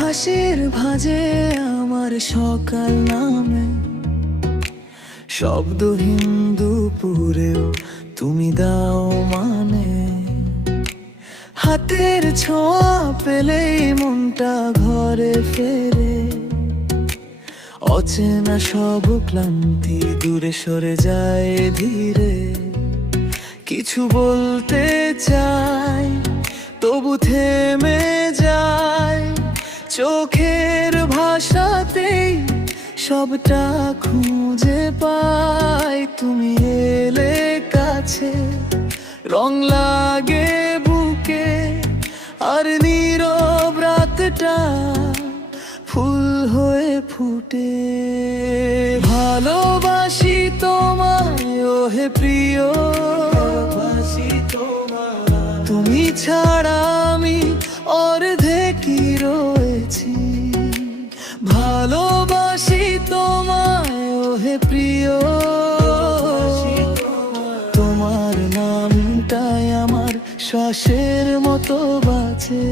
হাসির ভাজে আমার সকাল নামে, শব্দহীন দুপুরেও তুমি দাও মানে। হাতের ছোঁয়া পেলেই মনটা ঘরে ফেরে, অচেনা সব ক্লান্তি দূরে সরে যায় ধীরে। কিছু বলতে চাই তবু থেমে যায়, চোখের ভাষাতেই সবটা খুঁজে পাই। তুমি এলে কাছে, রং লাগে বুকে, আর নীরব রাতটা ফুল হয়ে ফুটে। ভালোবাসি তোমায় ওহে প্রিয়, তুমি ছাড়া আমি অর্ধেকই রয়েছি। ভালোবাসি তোমায় ওহে প্রিয়, তোমার নামটাই আমার শ্বাসের মতো বাঁচে।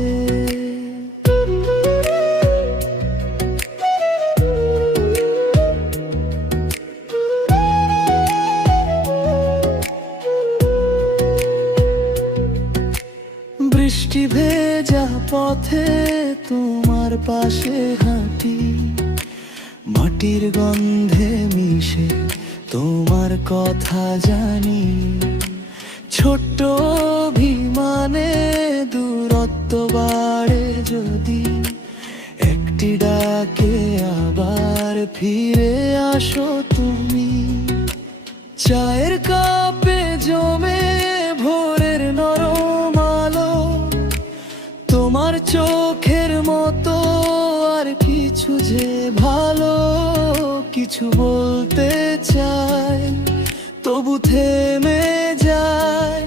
বৃষ্টি ভেজা পথে তোমার পাশে হাঁটি, মাটির গন্ধে মিশে তোমার কথা জানি। ছোট্ট অভিমানে দূরত্ব বাড়ে যদি, একটি ডাকে আবার ফিরে আসো তুমি। চায়ের কাপে জমে ভোরের নরম আলো, তোমার চোখের মতো আর কিছু যে ভালো। কিছু বলতে চাই তবু থেমে যায়,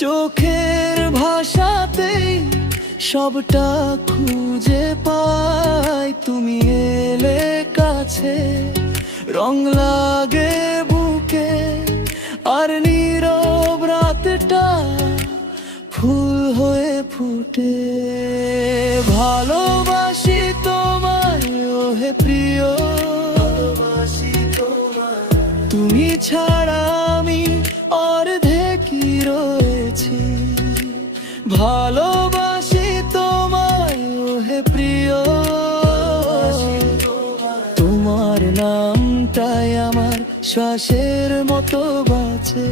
চোখের ভাষাতেই সবটা খুঁজে পাই। তুমি এলে কাছে, রং লাগে বুকে, আর নীরব রাতটা ফুল হয়ে ফুটে। ভালোবাসি তোমায় ওহে প্রিয়, তুমি ছাড়া আমি অর্ধেকই রয়েছি। ভালোবাসি তোমায় ওহে প্রিয়, তোমার নামটাই আমার শ্বাসের মতো বাঁচে।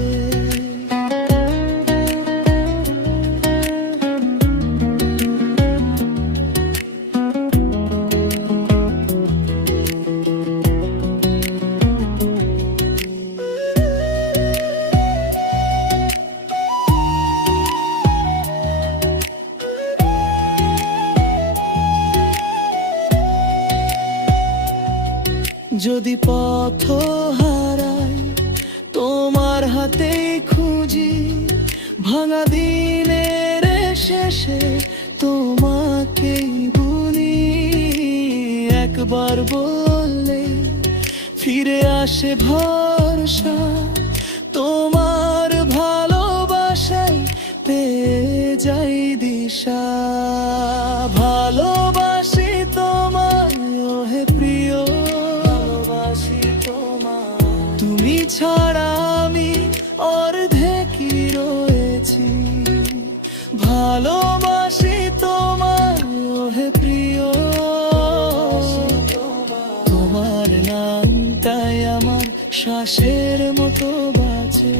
যদি পথ হারাই তোমার হাতেই খুঁজি, ভাঙা দিনের শেষে তোমাকেই বলি। একবার বললে ফিরে আসে ভরসা, তোমার ভালোবাসাই পেয়ে যাই দিশা। ভালোবাসি তোমায় ওহে প্রিয়, তুমি ছাড়া আমি অর্ধেকই রয়েছি। ভালোবাসি তোমায় ওহে প্রিয়, তোমার নামটাই আমার শ্বাসের মতো বাঁচে।